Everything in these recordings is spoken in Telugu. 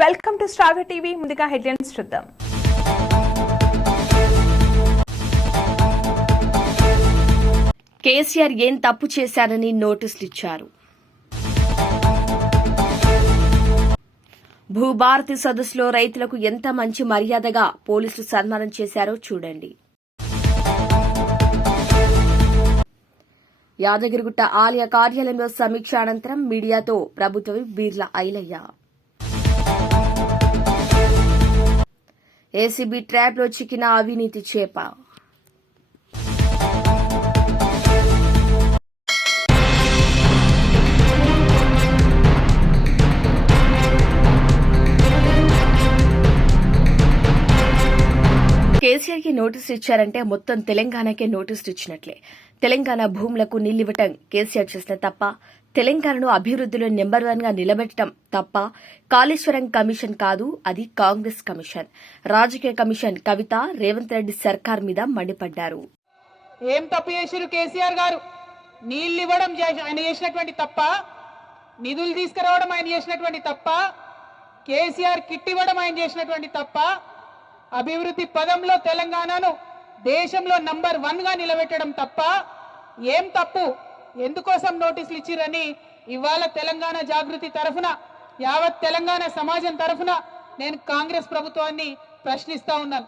Welcome to star TV. ముందుగా హెడ్లైన్స్ చూద్దాం. కేసీఆర్ ఏం తప్పు చేశారని నోటీసులు ఇచ్చారు భూభారతి సదస్సులో రైతులకు ఎంత మంచి మర్యాదగా పోలీసులు సన్మానం చేశారో చూడండి. యాదగిరిగుట్ట ఆలయ కార్యాలయంలో సమీక్ష అనంతరం మీడియాతో ప్రభుత్వ బీర్ల ఐలయ్య. ఏసీబీ ట్రాప్లో చిక్కిన అవినీతి చేప. కేసీఆర్కి ఇచ్చారంటే మొత్తం తెలంగాణకే నోటీసులు ఇచ్చినట్లే. తెలంగాణ భూములకు నిల్లివ్వటం కేసీఆర్ చేసిన తప్ప తెలంగాణను అభివృద్ధిలో నెంబర్ వన్గా నిలబెట్టడం తప్ప కాళేశ్వరం కమిషన్ కాదు అది కాంగ్రెస్ కమిషన్. రాజకీయ కమిషన్ కవిత రేవంత్ రెడ్డి సర్కార్ మీద మండిపడ్డారు. ఏం తప్పు చేశారు కేసీఆర్ గారు? నీళ్ళు ఇవ్వడం ఆయన చేసినటువంటి తప్ప నిధులు తీసుకురావడం ఆయన చేసినటువంటి తప్ప కేసీఆర్ కిట్ ఇవ్వడం ఆయన చేసినటువంటి తప్ప అభివృద్ధి పదంలో తెలంగాణను దేశంలో నంబర్ వన్గా నిలబెట్టడం తప్ప ఏం తప్పు? ఎందుకోసం నోటీసులు ఇచ్చిరని ఇవాళ తెలంగాణ జాగృతి తరఫున యావత్ తెలంగాణ సమాజం తరఫున నేను కాంగ్రెస్ ప్రభుత్వాన్ని ప్రశ్నిస్తా ఉన్నాను.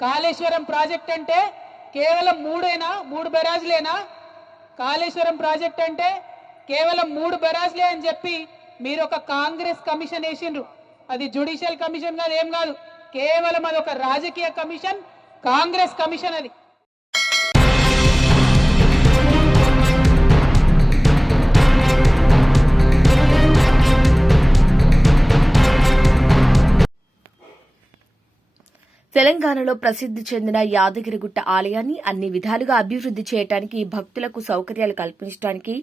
కాళేశ్వరం ప్రాజెక్ట్ అంటే కేవలం మూడేనా? మూడు బెరాజులేనా? కాళేశ్వరం ప్రాజెక్ట్ అంటే కేవలం మూడు బెరాజులే అని చెప్పి మీరు ఒక కాంగ్రెస్ కమిషన్ వేసిండ్రు. అది జుడిషియల్ కమిషన్ కాదు ఏం కాదు. కేవలం అది ఒక రాజకీయ కమిషన్ కాంగ్రెస్ కమిషన్ అది. తెలంగాణలో ప్రసిద్ది చెందిన యాదగిరిగుట్ట ఆలయాన్ని అన్ని విధాలుగా అభివృద్ది చేయడానికి భక్తులకు సౌకర్యాలు కల్పించడానికి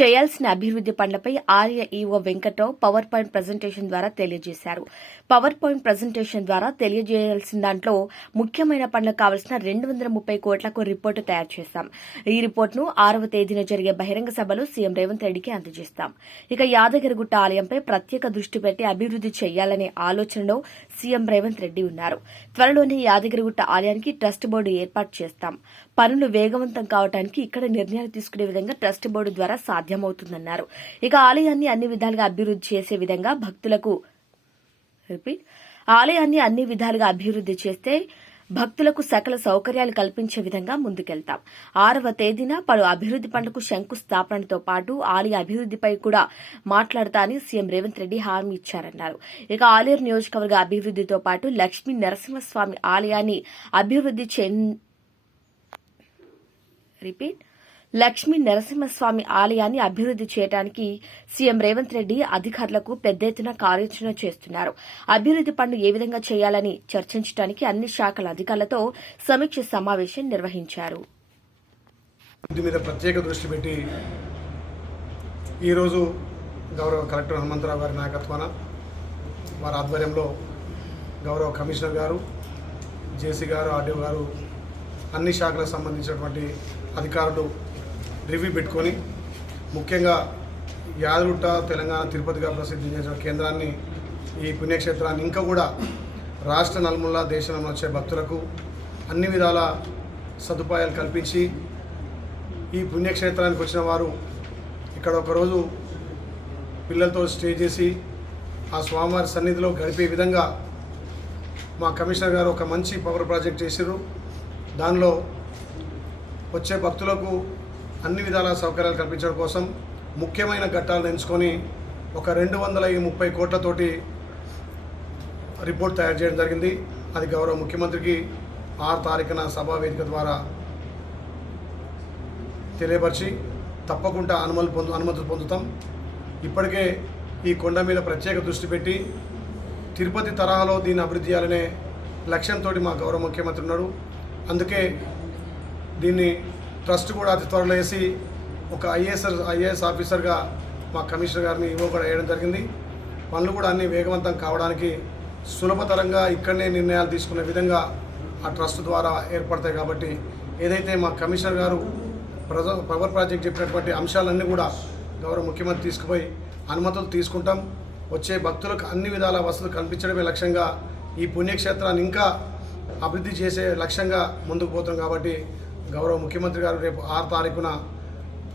చేయాల్సిన అభివృద్ది పనులపై ఆలయ EO Venkatrao power point presentation ద్వారా తెలియజేశారు. పవర్ పాయింట్ ప్రజెంటేషన్ ద్వారా తెలియజేయాల్సిన దాంట్లో ముఖ్యమైన పనులకు కావలసిన రెండు వందల ముప్పై కోట్లకు రిపోర్టు తయారు చేశాం. ఈ రిపోర్టును ఆరవ తేదీన జరిగే బహిరంగ సభలో సీఎం రేవంత్ రెడ్డికి అందజేస్తాం. ఇక యాదగిరిగుట్ట ఆలయంపై ప్రత్యేక దృష్టి పెట్టి అభివృద్ది చేయాలనే ఆలోచనలో సీఎం రేవంత్ రెడ్డి ఉన్నారు. త్వరలోనే యాదగిరిగుట్ట ఆలయానికి ట్రస్ట్ బోర్డు ఏర్పాటు చేస్తాం. పనులు వేగవంతం కావడానికి ఇక్కడ నిర్ణయాలు తీసుకునే విధంగా ట్రస్ట్ బోర్డు ద్వారా సాధ్యమవుతుందన్నారు. ఇక ఆలయాన్ని అన్ని విధాలుగా అభివృద్ధి చేసే విధంగా భక్తులకు ఆలయాన్ని అన్ని విధాలుగా అభివృద్ధి చేస్తే భక్తులకు సకల సౌకర్యాలు కల్పించే విధంగా ముందుకెళ్తాం. ఆరవ తేదీన పలు అభివృద్ది పనులకు శంకుస్థాపనతో పాటు ఆలయ అభివృద్దిపై కూడా మాట్లాడతా అని సీఎం రేవంత్ రెడ్డి హామీ ఇచ్చారన్నారు. ఇక ఆలేరు నియోజకవర్గ అభివృద్దితో పాటు లక్ష్మీ నరసింహస్వామి ఆలయాన్ని అభివృద్ది చెంది రిపీట్. లక్ష్మీ నరసింహస్వామి ఆలయాన్ని అభివృద్ది చేయడానికి సీఎం రేవంత్ రెడ్డి అధికారులకు పెద్ద ఎత్తున కార్యాచరణ చేస్తున్నారు. అభివృద్ది పనులు ఏ విధంగా చేయాలని చర్చించడానికి అన్ని శాఖల అధికారులతో సమీక్ష సమావేశం నిర్వహించారు. మీద ప్రత్యేక దృష్టి పెట్టి ఈరోజు గౌరవ కలెక్టర్ హనుమంతరావు గారి నాయకత్వాన వారి ఆధ్వర్యంలో గౌరవ కమిషనర్ గారు జేసీ గారు ఆర్డీఓ గారు అన్ని శాఖలకు సంబంధించినటువంటి అధికారులు రివ్యూ పెట్టుకొని ముఖ్యంగా యాదగుట్ట తెలంగాణ తిరుపతిగా ప్రసిద్ధి చేసిన కేంద్రాన్ని ఈ పుణ్యక్షేత్రాన్ని ఇంకా కూడా రాష్ట్ర నలుమూల దేశంలో వచ్చే భక్తులకు అన్ని విధాల సదుపాయాలు కల్పించి ఈ పుణ్యక్షేత్రానికి వచ్చిన వారు ఇక్కడ ఒకరోజు పిల్లలతో స్టే చేసి ఆ స్వామివారి సన్నిధిలో గడిపే విధంగా మా కమిషనర్ గారు ఒక మంచి పవర్ ప్రాజెక్ట్ చేశారు దానిలో వచ్చే భక్తులకు అన్ని విధాల సౌకర్యాలు కల్పించడం కోసం ముఖ్యమైన ఘట్టాలను ఎంచుకొని ఒక రెండు వందల ముప్పై కోట్లతోటి రిపోర్ట్ తయారు చేయడం జరిగింది. అది గౌరవ ముఖ్యమంత్రికి ఆరు తారీఖున సభా వేదిక ద్వారా తెలియపరిచి తప్పకుండా అనుమతి పొందు అనుమతులు పొందుతాం. ఇప్పటికే ఈ కొండ మీద ప్రత్యేక దృష్టి పెట్టి తిరుపతి తరహాలో దీన్ని అభివృద్ధి చేయాలనే లక్ష్యంతో మా గౌరవ ముఖ్యమంత్రి ఉన్నారు. అందుకే దీన్ని ట్రస్ట్ కూడా అతి త్వరలో వేసి ఒక ఐఏఎస్ ఐఏఎస్ ఆఫీసర్గా మా కమిషనర్ గారిని ఇవో కూడా వేయడం జరిగింది. పనులు కూడా అన్ని వేగవంతం కావడానికి సులభతరంగా ఇక్కడనే నిర్ణయాలు తీసుకునే విధంగా ఆ ట్రస్ట్ ద్వారా ఏర్పడతాయి కాబట్టి ఏదైతే మా కమిషనర్ గారు ప్రజ పవర్ ప్రాజెక్ట్ చెప్పినటువంటి అంశాలన్నీ కూడా గౌరవ ముఖ్యమంత్రి తీసుకుపోయి అనుమతులు తీసుకుంటాం. వచ్చే భక్తులకు అన్ని విధాల వసతులు కల్పించడమే లక్ష్యంగా ఈ పుణ్యక్షేత్రాన్ని ఇంకా అభివృద్ధి చేసే లక్ష్యంగా ముందుకు పోతాం కాబట్టి గౌరవ ముఖ్యమంత్రి గారు రేపు ఆరు తారీఖున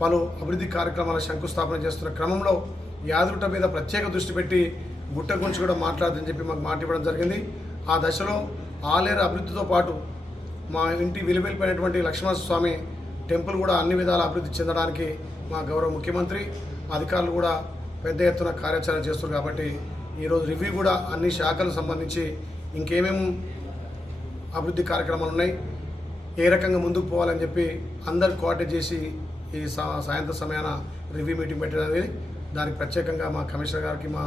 పలు అభివృద్ధి కార్యక్రమాల శంకుస్థాపన చేస్తున్న క్రమంలో యాదృట మీద ప్రత్యేక దృష్టి పెట్టి గుట్ట గురించి కూడా మాట్లాడదని చెప్పి మాకు మాట ఇవ్వడం జరిగింది. ఆ దశలో ఆలేరు అభివృద్ధితో పాటు మా ఇంటి విలువెలిపోయినటువంటి లక్ష్మణ స్వామి టెంపుల్ కూడా అన్ని విధాల అభివృద్ధి చెందడానికి మా గౌరవ ముఖ్యమంత్రి అధికారులు కూడా పెద్ద ఎత్తున కార్యాచరణ చేస్తున్నారు కాబట్టి ఈరోజు రివ్యూ కూడా అన్ని శాఖలకు సంబంధించి ఇంకేమేమి అభివృద్ధి కార్యక్రమాలు ఉన్నాయి ఏ రకంగా ముందుకు పోవాలని చెప్పి అందరు కోఆర్డినేట్ చేసి ఈ సాయంత్రం సమయాన రివ్యూ మీటింగ్ పెట్టడం అనేది దానికి ప్రత్యేకంగా మా కమిషనర్ గారికి మా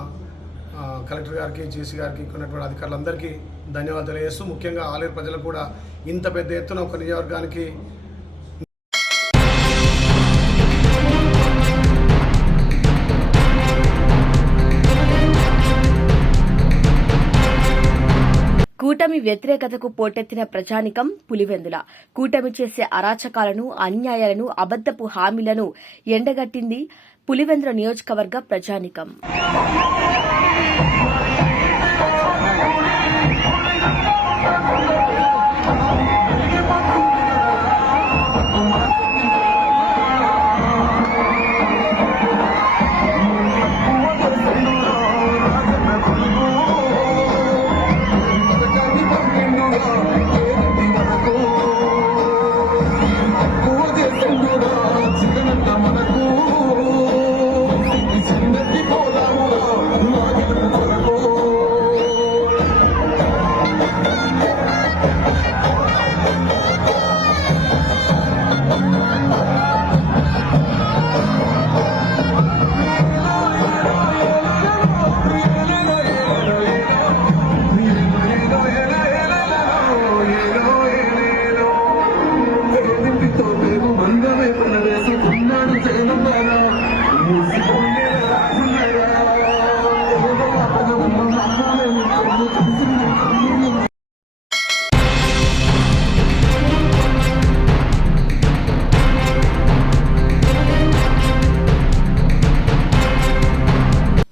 కలెక్టర్ గారికి జేసీ గారికి ఉన్నటువంటి అధికారులందరికీ ధన్యవాదాలు తెలియజేస్తూ ముఖ్యంగా ఆలేరు ప్రజలకు కూడా ఇంత పెద్ద ఎత్తున ఒక నియోజకవర్గానికి కూటమి వ్యతిరేకతకు పోటెత్తిన ప్రజానికం పులివెందుల. కూటమి చేసే అరాచకాలను అన్యాయాలను అబద్దపు హామీలను ఎండగట్టింది పులివెందుల నియోజకవర్గ ప్రజానికం.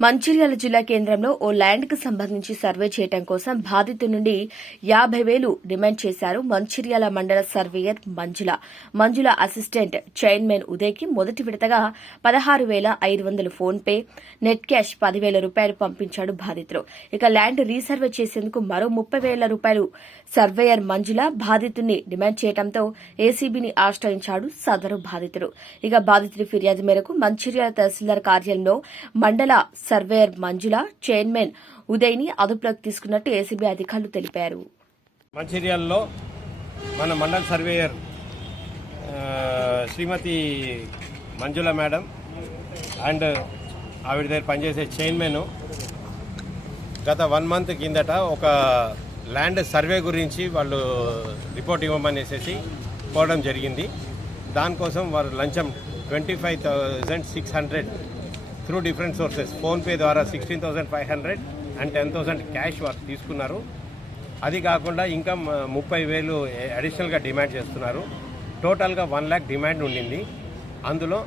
మంచిర్యాల జిల్లా కేంద్రంలో ఓ ల్యాండ్కు సంబంధించి సర్వే చేయడం కోసం బాధితు నుండి యాభై వేలు డిమాండ్ చేశారు మంచిర్యాల మండల surveyor Manjula. Manjula assistant chairman ఉదయ్కి మొదటి విడతగా పదహారు వేల ఐదు వందలు ఫోన్ పే నెట్ క్యాష్ పదివేల రూపాయలు పంపించాడు బాధితుడు. ఇక ల్యాండ్ రీసర్వే చేసేందుకు మరో ముప్పై వేల రూపాయలు సర్వేయర్ మంజుల బాధితుడిని డిమాండ్ చేయడంతో ఏసీబీని ఆశ్రయించాడు సదరు బాధితుడు. ఇక బాధితుడి ఫిర్యాదు మేరకు మంచిర్యాల తహసీల్దార్ కార్యాలయంలో మండల సర్వేయర్ మంజుల చైర్మన్ ఉదయ్ని అదుపులోకి తీసుకున్నట్టు ఏసీబీ అధికారులు తెలిపారు. మంచిర్యాలలో మన మండల surveyor Srimathi Manjula madam and ఆవిడ దగ్గర పనిచేసే చైర్మన్ గత వన్ మంత్ కిందట ఒక ల్యాండ్ సర్వే గురించి వాళ్ళు రిపోర్ట్ ఇవ్వమనేసేసి పోవడం జరిగింది. దానికోసం వారు లంచం twenty five thousand six hundred through different sources. PhonePe ద్వారా sixteen thousand five hundred and ten thousand cash వారు తీసుకున్నారు. అది కాకుండా ఇంకా ముప్పై వేలు అడిషనల్గా డిమాండ్ చేస్తున్నారు. టోటల్గా వన్ ల్యాక్ డిమాండ్ ఉండింది. అందులో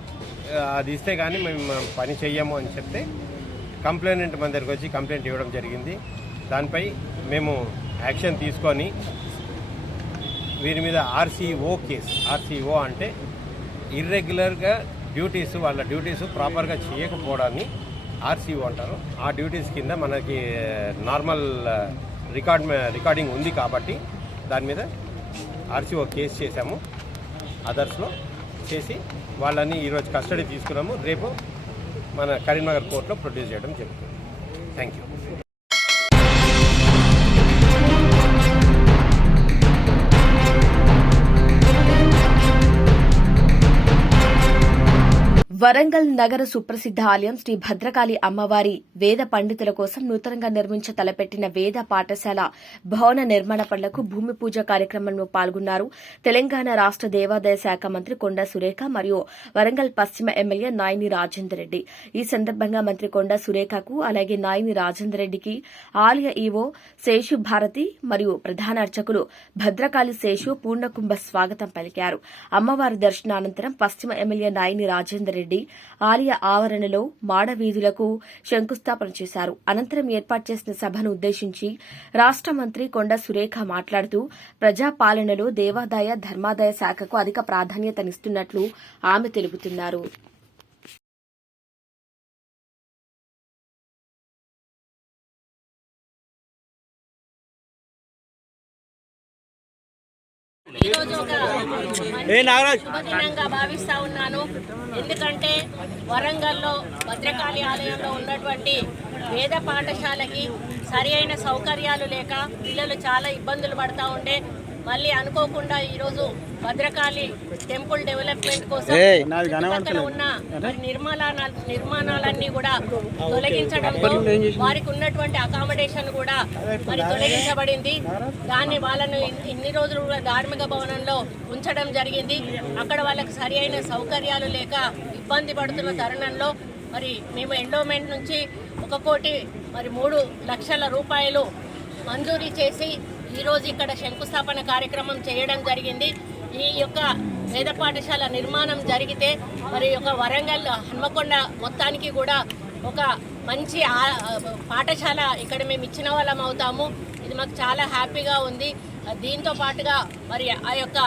అది ఇస్తే కానీ మేము పని చెయ్యము అని చెప్తే కంప్లైనెంట్ మన దగ్గరికి వచ్చి కంప్లైంట్ ఇవ్వడం జరిగింది. దానిపై మేము యాక్షన్ తీసుకొని వీరి మీద ఆర్సీఓ కేసు ఆర్సీఓ అంటే ఇర్రెగ్యులర్గా డ్యూటీస్ వాళ్ళ డ్యూటీస్ ప్రాపర్గా చేయకపోవడాన్ని ఆర్సీఓ అంటారు. ఆ డ్యూటీస్ కింద మనకి నార్మల్ రికార్డ్ రికార్డింగ్ ఉంది కాబట్టి దాని మీద ఆర్సీఓ కేసు చేశాము. అదర్స్లో చేసి వాళ్ళని ఈరోజు కస్టడీ తీసుకున్నాము. రేపు మన కరీంనగర్ కోర్టులో ప్రొడ్యూస్ చేయడం జరుగుతుంది. Thank you. వరంగల్ నగర సుప్రసిద్ధ ఆలయం శ్రీ భద్రకాళి అమ్మవారి వేద పండితుల కోసం నూతనంగా నిర్మించ తలపెట్టిన వేద పాఠశాల భవన నిర్మాణ పనులకు భూమి పూజ కార్యక్రమంలో పాల్గొన్నారు. తెలంగాణ రాష్ట దేవాదాయ శాఖ మంత్రి కొండా సురేఖ మరియు వరంగల్ పశ్చిమ ఎమ్మెల్యే నాయని రాజేందర్ రెడ్డి. ఈ సందర్భంగా మంత్రి కొండా సురేఖకు అలాగే నాయని రాజేందర్ రెడ్డికి ఆలయ ఈవో శేషు భారతి మరియు ప్రధాన అర్చకులు భద్రకాళి శేషు పూర్ణకుంభ స్వాగతం పలికారు. అమ్మవారి దర్శనానంతరం పశ్చిమ ఎమ్మెల్యే నాయని రాజేందర్ రెడ్డి రెడ్డి ఆలయ ఆవరణలో మాడవీధులకు శంకుస్థాపన చేశారు. అనంతరం ఏర్పాటు చేసిన సభను ఉద్దేశించి రాష్ట మంత్రి కొండ సురేఖ మాట్లాడుతూ ప్రజాపాలనలో దేవాదాయ ధర్మాదాయ శాఖకు అధిక ప్రాధాన్యతనిస్తున్నట్లు ఆమె తెలుపుతున్నారు. శుభదినంగా భావిస్తా ఉన్నాను. ఎందుకంటే వరంగల్లో భద్రకాళి ఆలయంలో ఉన్నటువంటి వేద పాఠశాలకి సరి అయిన సౌకర్యాలు లేక పిల్లలు చాలా ఇబ్బందులు పడతా ఉండే. మళ్ళీ అనుకోకుండా ఈరోజు భద్రకాళి టెంపుల్ డెవలప్మెంట్ కోసం చుట్టుపక్కల ఉన్న నిర్మాణాల నిర్మాణాలన్నీ కూడా తొలగించడంతో వారికి ఉన్నటువంటి అకామిడేషన్ కూడా మరి తొలగించబడింది. దాన్ని వాళ్ళను ఇన్- ఇన్ని రోజులు కూడా ధార్మిక భవనంలో ఉంచడం జరిగింది. అక్కడ వాళ్ళకి సరి అయిన సౌకర్యాలు లేక ఇబ్బంది పడుతున్న తరుణంలో మరి మేము ఎండోమెంట్ నుంచి ఒక కోటి మరి మూడు లక్షల రూపాయలు మంజూరీ చేసి ఈరోజు ఇక్కడ శంకుస్థాపన కార్యక్రమం చేయడం జరిగింది. ఈ యొక్క వేద పాఠశాల నిర్మాణం జరిగితే మరి యొక్క వరంగల్ హన్మకొండ మొత్తానికి కూడా ఒక మంచి పాఠశాల ఇక్కడ మేము ఇచ్చిన వాళ్ళం అవుతాము. ఇది మాకు చాలా హ్యాపీగా ఉంది. దీంతో పాటుగా మరి ఆ యొక్క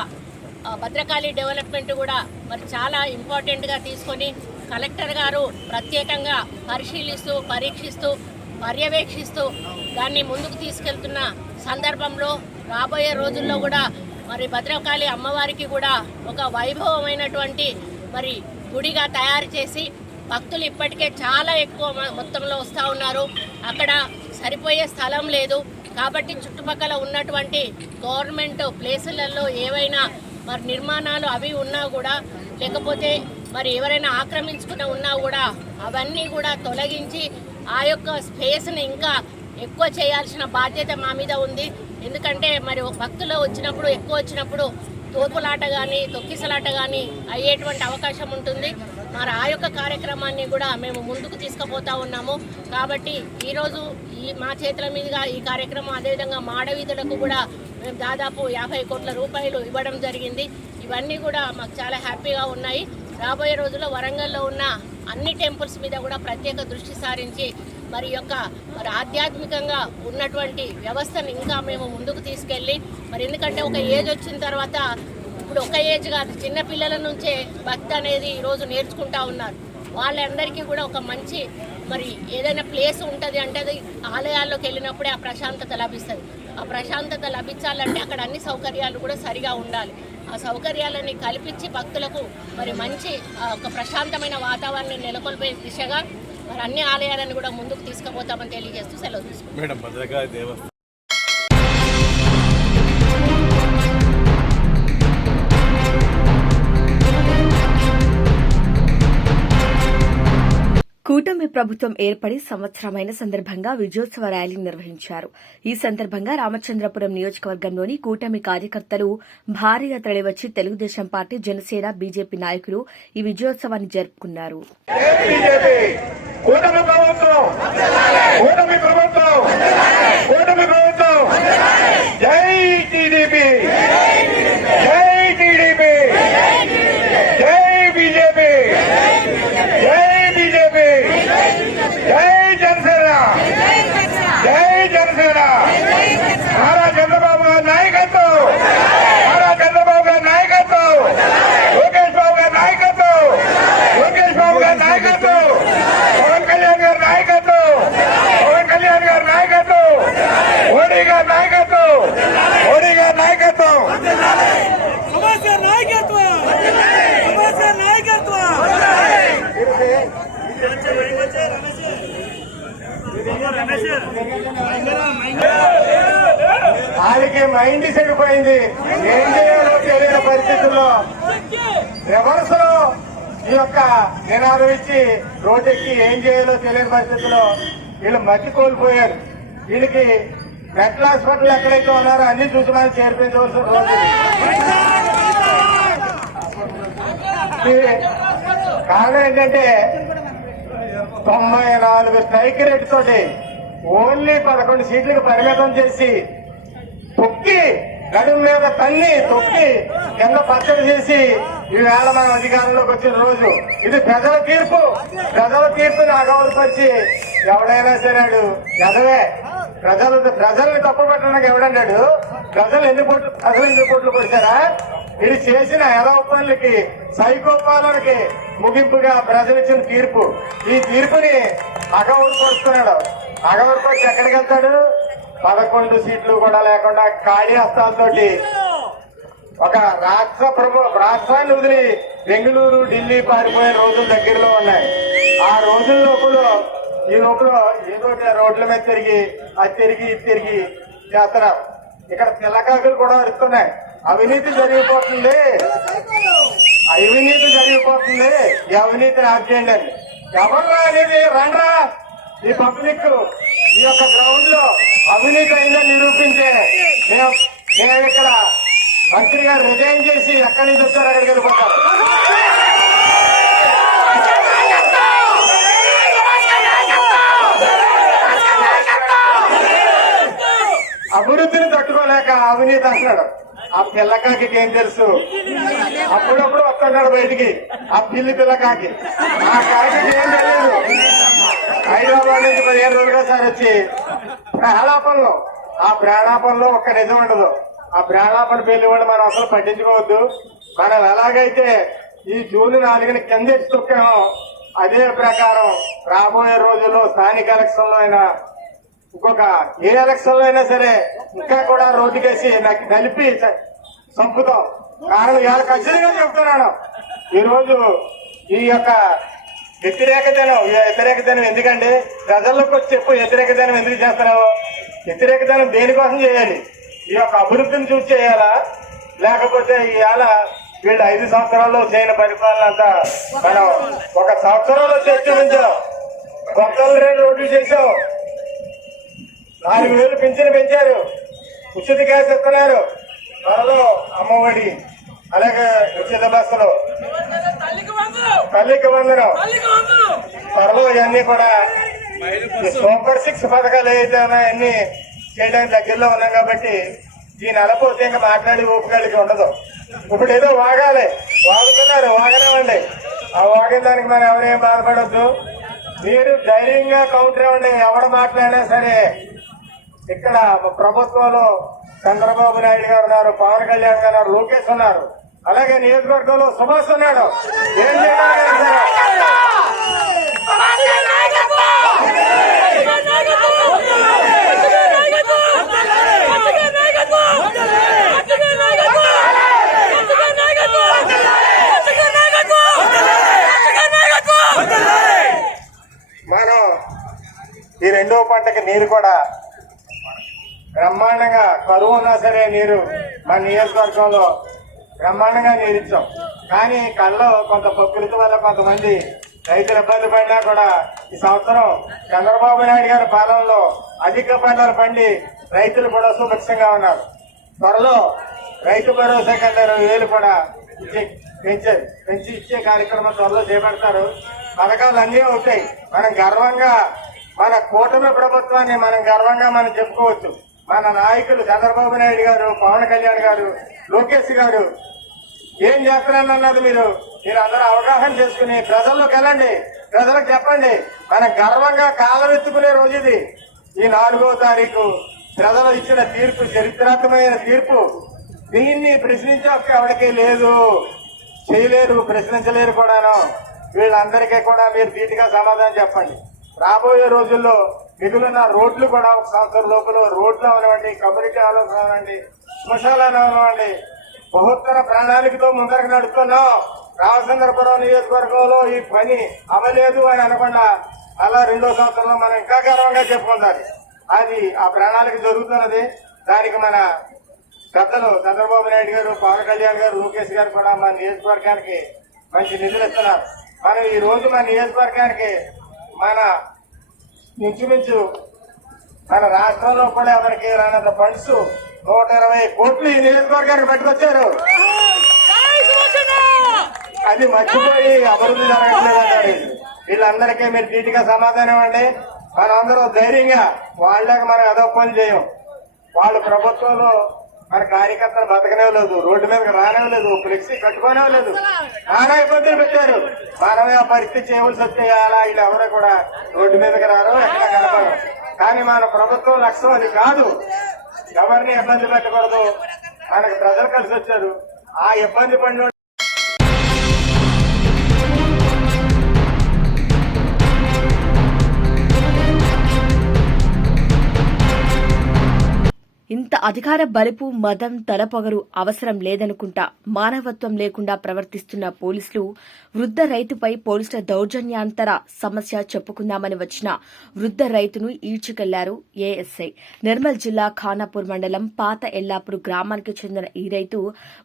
భద్రకాళి డెవలప్మెంట్ కూడా మరి చాలా ఇంపార్టెంట్గా తీసుకొని కలెక్టర్ గారు ప్రత్యేకంగా పరిశీలిస్తూ పరీక్షిస్తూ పర్యవేక్షిస్తూ దాన్ని ముందుకు తీసుకెళ్తున్న సందర్భంలో రాబోయే రోజుల్లో కూడా మరి భద్రకాళి అమ్మవారికి కూడా ఒక వైభవమైనటువంటి మరి గుడిగా తయారు చేసి భక్తులు ఇప్పటికే చాలా ఎక్కువ మొత్తంలో వస్తూ ఉన్నారు. అక్కడ సరిపోయే స్థలం లేదు. కాబట్టి చుట్టుపక్కల ఉన్నటువంటి గవర్నమెంట్ ప్లేసులలో ఏవైనా మరి నిర్మాణాలు అవి ఉన్నా కూడా లేకపోతే మరి ఎవరైనా ఆక్రమించుకున్న ఉన్నా కూడా అవన్నీ కూడా తొలగించి ఆ యొక్క స్పేస్ని ఇంకా ఎక్కువ చేయాల్సిన బాధ్యత మా మీద ఉంది. ఎందుకంటే మరి భక్తులు వచ్చినప్పుడు ఎక్కువ వచ్చినప్పుడు తోపులాట కానీ తొక్కిసలాట కానీ అయ్యేటువంటి అవకాశం ఉంటుంది. మరి ఆ యొక్క కార్యక్రమాన్ని కూడా మేము ముందుకు తీసుకుపోతా ఉన్నాము. కాబట్టి ఈరోజు ఈ మా చేతుల మీదుగా ఈ కార్యక్రమం అదేవిధంగా మాడవీధులకు కూడా మేము దాదాపు యాభై కోట్ల రూపాయలు ఇవ్వడం జరిగింది. ఇవన్నీ కూడా మాకు చాలా హ్యాపీగా ఉన్నాయి. రాబోయే రోజుల్లో వరంగల్లో ఉన్న అన్ని టెంపుల్స్ మీద కూడా ప్రత్యేక దృష్టి సారించి మరి యొక్క మరి ఆధ్యాత్మికంగా ఉన్నటువంటి వ్యవస్థను ఇంకా మేము ముందుకు తీసుకెళ్ళి మరి ఎందుకంటే ఒక ఏజ్ వచ్చిన తర్వాత ఇప్పుడు ఒక ఏజ్ కాదు చిన్నపిల్లల నుంచే భక్తి అనేది ఈరోజు నేర్చుకుంటా ఉన్నారు. వాళ్ళందరికీ కూడా ఒక మంచి మరి ఏదైనా ప్లేస్ ఉంటుంది అంటే అది ఆలయాల్లోకి వెళ్ళినప్పుడే ఆ ప్రశాంతత లభిస్తుంది. ఆ ప్రశాంతత లభించాలంటే అక్కడ అన్ని సౌకర్యాలు కూడా సరిగా ఉండాలి. సౌకర్యాలని కల్పించి భక్తులకు మరి మంచి ఒక ప్రశాంతమైన వాతావరణం నెలకొల్పే దిశగా మరి అన్ని ఆలయాలను కూడా ముందుకు తీసుకుపోతామని తెలియజేస్తూ సెలవు తీసుకుంటాం కూటమి ప్రభుత్వం ఏర్పడి సంవత్సరమైన సందర్భంగా విజయోత్సవ ర్యాలీ నిర్వహించారు. ఈ సందర్భంగా రామచంద్రపురం నియోజకవర్గంలోని కూటమి కార్యకర్తలు భారీగా తరలివచ్చి తెలుగుదేశం పార్టీ జనసేన బీజేపీ నాయకులు ఈ విజయోత్సవాన్ని జరుపుకున్నారు. బీజేపీ కూటమి ప్రభుత్వం కూటమి ప్రభుత్వం కూటమి ప్రభుత్వం జై టీడీపీ జై టీడీపీ జై బీజేపీ జై బీజేపీ జై జనసేన జై జనసేన నారా చంద్రబాబు గారి నాయకత్వం నారా చంద్రబాబు గారి నాయకత్వం లోకేష్ బాబు గారి నాయకత్వం లోకేష్ బాబు గారి నాయకత్వం పవన్ కళ్యాణ్ గారి నాయకత్వం పవన్ కళ్యాణ్ గారి నాయకత్వం మోడీ గారి నాయకత్వం మోడీ గారి నాయకత్వం సమస్య నాయకత్వం సమస్య నాయకత్వం ఆయనకి మైండ్ ఏం చేయాలో తెలియని పరిస్థితుల్లో రివర్స్లో ఈ యొక్క నినాదం ఇచ్చి రోడ్డెక్కి ఏం చేయాలో తెలియని పరిస్థితుల్లో వీళ్ళు మతి కోల్పోయారు. వీళ్ళకి మెట్ల హాస్పిటల్ ఎక్కడైతే ఉన్నారో అన్ని చూసి మనం చేర్పించవలసిన రోజు కారణం ఏంటంటే తొంభై నాలుగు స్ట్రైక్ రేట్ తోటి ఓన్లీ పదకొండు సీట్లకు పరిమితం చేసి తొక్కి నడుము మీద తన్ని తొక్కి కింద పచ్చడి చేసి ఈవేళ మనం అధికారంలోకి వచ్చిన రోజు. ఇది ప్రజల తీర్పు. ప్రజల తీర్పుని అగౌరవపరిచి ఎవడైనా సరేడు ఎదవే ప్రజలు ప్రజల్ని తప్పు పెట్టడానికి ఎవడన్నాడు ప్రజలు ఎన్ని కోట్లు ప్రజలు ఎన్ని కోట్లు కొట్టారా? ఇది చేసిన ఎదవ పనులకి సైకోపాలకి ముగింపుగా ప్రజలు ఇచ్చిన తీర్పు. ఈ తీర్పుని అగౌరవపరుస్తున్నాడు. అగౌరవపరిచి ఎక్కడికి వెళ్తాడు? పదకొండు సీట్లు కూడా లేకుండా ఖాళీ హస్తాలతో ఒక రాష్ట్ర ప్రభు రాష్ట్రాన్ని వదిలి బెంగళూరు ఢిల్లీ పారిపోయే రోజులు దగ్గరలో ఉన్నాయి. ఆ రోజుల లోపల ఈ లోపల ఏదో రోడ్ల మీద తిరిగి అది తిరిగి ఇది తిరిగి చేస్తున్నారు. ఇక్కడ పిల్లకాకులు కూడా అరుస్తున్నాయి. అవినీతి జరిగిపోతుంది. అవినీతి జరిగిపోతుంది. ఈ అవినీతిని ఆపేయండి అని. ఎవరు అనేది రండ్రా! ఈ పబ్లిక్ ఈ యొక్క గ్రౌండ్లో అవినీతి అయిందని నిరూపించే మేము మేము ఇక్కడ మంత్రి గారు రిజైన్ చేసి ఎక్కడి నుంచి వచ్చారు అక్కడికి వెళ్ళిపోతారు అభివృద్ధిని తట్టుకోలేక అవినీతి అంటున్నాడు. ఆ పిల్లకాకి ఏం తెలుసు? అప్పుడప్పుడు వస్తున్నాడు బయటికి. ఆ పిల్లి పిల్లకాకి ఆ కాకి ఏం తెలియదు. హైదరాబాద్ నుంచి పదిహేను రోజులుగా సార్ వచ్చి. ప్రాణాపంలో ఆ ప్రాణాపంలో ఒక్క నిజం ఉండదు. ఆ ప్రాణాపన పెళ్ళి కూడా మనం అసలు పట్టించుకోవద్దు. మనం ఎలాగైతే ఈ జూన్ నాలుగుని కిందెచ్చి తొక్కామో అదే ప్రకారం రాబోయే రోజుల్లో స్థానిక ఎలక్షన్లో అయినా ఇంకొక ఏ ఎలక్షన్లో అయినా సరే ఇంకా కూడా రోడ్డుకేసి నాకు నలిపి చంపుతాం. కారణం ఇవాళ ఖచ్చితంగా చెప్తున్నాను. ఈరోజు ఈ యొక్క వ్యతిరేకతనం వ్యతిరేకతనం ఎందుకండి? ప్రజల్లోకి వచ్చి చెప్పు వ్యతిరేకతనం ఎందుకు చేస్తున్నావు? వ్యతిరేకతనం దేనికోసం చేయాలి? ఈ యొక్క అభివృద్ధిని చూసి చేయాలా? లేకపోతే ఇవాళ వీళ్ళు ఐదు సంవత్సరాల్లో చేయని పరిపాలన అంతా మనం ఒక సంవత్సరంలో చేసి కొత్తలు రెండు రోడ్లు చేసాం నాలుగు వేలు పింఛను పెంచారు. ఉచిత గ్యాస్ ఇస్తున్నారు. త్వరలో అమ్మఒడి అలాగే ఉచిత బస్సులు. తల్లికి వందనం. త్వరలో ఇవన్నీ కూడా సూపర్ సిక్స్ పథకాలు ఏదైతే ఉన్నాయో అన్ని చేయడానికి దగ్గరలో ఉన్నాం కాబట్టి ఈ నెలపోతే ఇంకా మాట్లాడి ఊపికలికి ఉండదు. ఇప్పుడు ఏదో వాగాలి. వాగుతున్నారు వాగనివ్వండి. ఆ వాగిన దానికి మనం ఎవరేం బాధపడొద్దు. మీరు ధైర్యంగా కౌంటర్ ఇవ్వండి. ఎవరు మాట్లాడినా సరే ఇక్కడ ప్రభుత్వంలో చంద్రబాబు నాయుడు గారు ఉన్నారు పవన్ కళ్యాణ్ గారు ఉన్నారు లోకేష్ ఉన్నారు. అలాగే నియోజకవర్గంలో సుభాష్ ఉన్నాడు ఏం మనం ఈ రెండో పంటకి నీరు కూడా బ్రహ్మాండంగా కరువు ఉన్నా సరే నీరు మన నియోజకవర్గంలో బ్రహ్మాండంగా నీరు ఇచ్చాం కానీ కళ్ళలో కొంత ప్రకృతి వల్ల కొంతమంది రైతులు ఇబ్బంది పడినా కూడా ఈ సంవత్సరం చంద్రబాబు నాయుడు గారి పాలనలో అధిక పంటలు పండి రైతులు కూడా సుభిక్షంగా ఉన్నారు. త్వరలో రైతు భరోసా కింద ఇరవై వేలు కూడా ఇచ్చే పెంచే పెంచి ఇచ్చే కార్యక్రమం త్వరలో చేపడతారు. పథకాలు అన్నీ అవుతాయి. మనం గర్వంగా మన కూటమి ప్రభుత్వాన్ని మనం గర్వంగా మనం చెప్పుకోవచ్చు. మన నాయకులు చంద్రబాబు నాయుడు గారు పవన్ కళ్యాణ్ గారు లోకేష్ గారు ఏం చేస్తున్నారన్నది మీరు మీరు అందరూ అవగాహన చేసుకుని ప్రజల్లోకి వెళ్ళండి ప్రజలకు చెప్పండి. మనం గర్వంగా కాలం ఎత్తుకునే రోజు ఇది. ఈ నాలుగో తారీఖు ప్రజలు ఇచ్చిన తీర్పు చరిత్రాత్మకమైన తీర్పు. దీన్ని ప్రశ్నించే ఎవరికీ లేదు. చేయలేరు ప్రశ్నించలేరు కూడాను. వీళ్ళందరికీ కూడా మీరు ధీటుగా సమాధానం చెప్పండి. రాబోయే రోజుల్లో మిగిలిన రోడ్లు కూడా ఒక సంవత్సరం లోపల రోడ్లు అవనివ్వండి కమ్యూనిటీ హాల్ అవనివ్వండి శ్మశాలను అవనివ్వండి. బహుత్తర ప్రణాళికతో ముందరకు నడుస్తున్నాం రామచంద్రపురం నియోజకవర్గంలో ఈ పని అవలేదు అని అనకుండా అలా రెండో సంవత్సరంలో మనం ఇంకా గర్వంగా చెప్పుకుంటారు అది ఆ ప్రణాళిక జరుగుతున్నది. దానికి మన పెద్దలు చంద్రబాబు నాయుడు గారు పవన్ కళ్యాణ్ గారు లోకేష్ గారు కూడా మన నియోజకవర్గానికి మంచి నిధులు ఇస్తున్నారు. మనం ఈ రోజు మన నియోజకవర్గానికి మన ఇంచుమించు మన రాష్ట్రంలో కూడా ఎవరికి రానంత ఫండ్స్ నూట ఇరవై కోట్లు ఈ నియోజకవర్గానికి పట్టుకొచ్చారు. అది మర్చిపోయి అభివృద్ధి జరగట్లేదు వీళ్ళందరికీ మీరు నీటిగా సమాధానం ఇవ్వండి. మనందరూ ధైర్యంగా వాళ్ళకి మనం అదో పని చేయం. వాళ్ళు ప్రభుత్వంలో మన కార్యకర్తలు బతకనేవలేదు రోడ్డు మీదకి లేదు ఫ్లెక్సీ కట్టుకోనే లేదు. చాలా ఇబ్బందులు పెట్టారు. మనమే ఆ పరిస్థితి చేయవలసి వస్తే అలా వీళ్ళు కూడా రోడ్డు మీదకి రారు ఎక్కడ కనపడరు. కానీ మన ప్రభుత్వం లక్ష్యం అది కాదు. ఎవరిని ఇబ్బంది పెట్టకూడదు. మనకు ప్రజలు కలిసి వచ్చారు. ఆ ఇబ్బంది పడిన అధికార బలుపు మదం తలపొగరు అవసరం లేదనుకుంటా మానవత్వం లేకుండా ప్రవర్తిస్తున్న పోలీసులు వృద్ధ రైతుపై పోలీసుల దౌర్జన్యాంతర సమస్య చెప్పుకుందామని వచ్చిన వృద్ధ రైతును ఈడ్చుకెళ్ళారు ఏఎస్ఐ. నిర్మల్ జిల్లా ఖానాపూర్ మండలం పాత ఎల్లాపూర్ గ్రామానికి చెందిన ఈ రైతు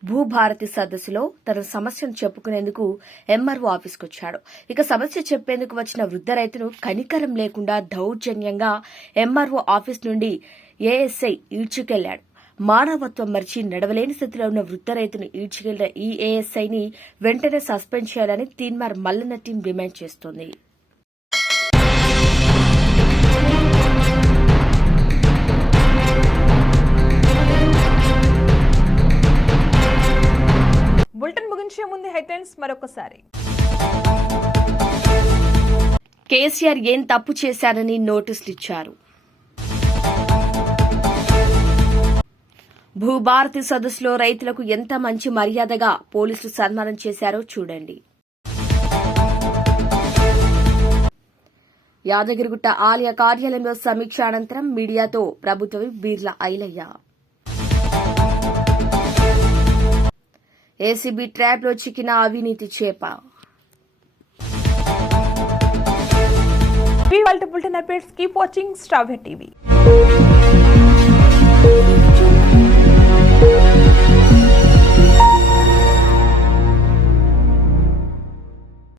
భూభారతి సదస్సులో తన సమస్యను చెప్పుకునేందుకు ఎంఆర్ఓ ఆఫీస్కు వచ్చాడు. ఇక సమస్య చెప్పేందుకు వచ్చిన వృద్ధ రైతును కనికరం లేకుండా దౌర్జన్యంగా ఎంఆర్ఓ ఆఫీస్ నుండి ఏఎస్ఐ ఈడ్చుకెళ్ళాడు. మానవత్వం మరిచి నడవలేని స్థితిలో ఉన్న వృద్ధ రైతును ఈడ్చుకెళ్ళిన ఈ ఏఎస్ఐని వెంటనే సస్పెండ్ చేయాలని తీన్మార్ మల్లన్న టీం డిమాండ్ చేస్తోంది. బులెటిన్ ముగించే ముందు హెడ్లైన్స్ మరొకసారి. కేసీఆర్ ఏం తప్పు చేశారని నోటీసులు ఇచ్చారు భూభారతి సదస్సులో రైతులకు ఎంత మంచి మర్యాదగా పోలీసులు సన్మానం చేశారో చూడండి. యాదగిరిగుట్ట ఆలయ కార్యాలయంలో సమీక్ష అనంతరం మీడియాతో ప్రభుత్వ బీర్ల ఐలయ్య. ఏసీబీ ట్రాప్లో చిక్కిన అవినీతి చేప. We want to bulletin updates. Keep watching Thank you.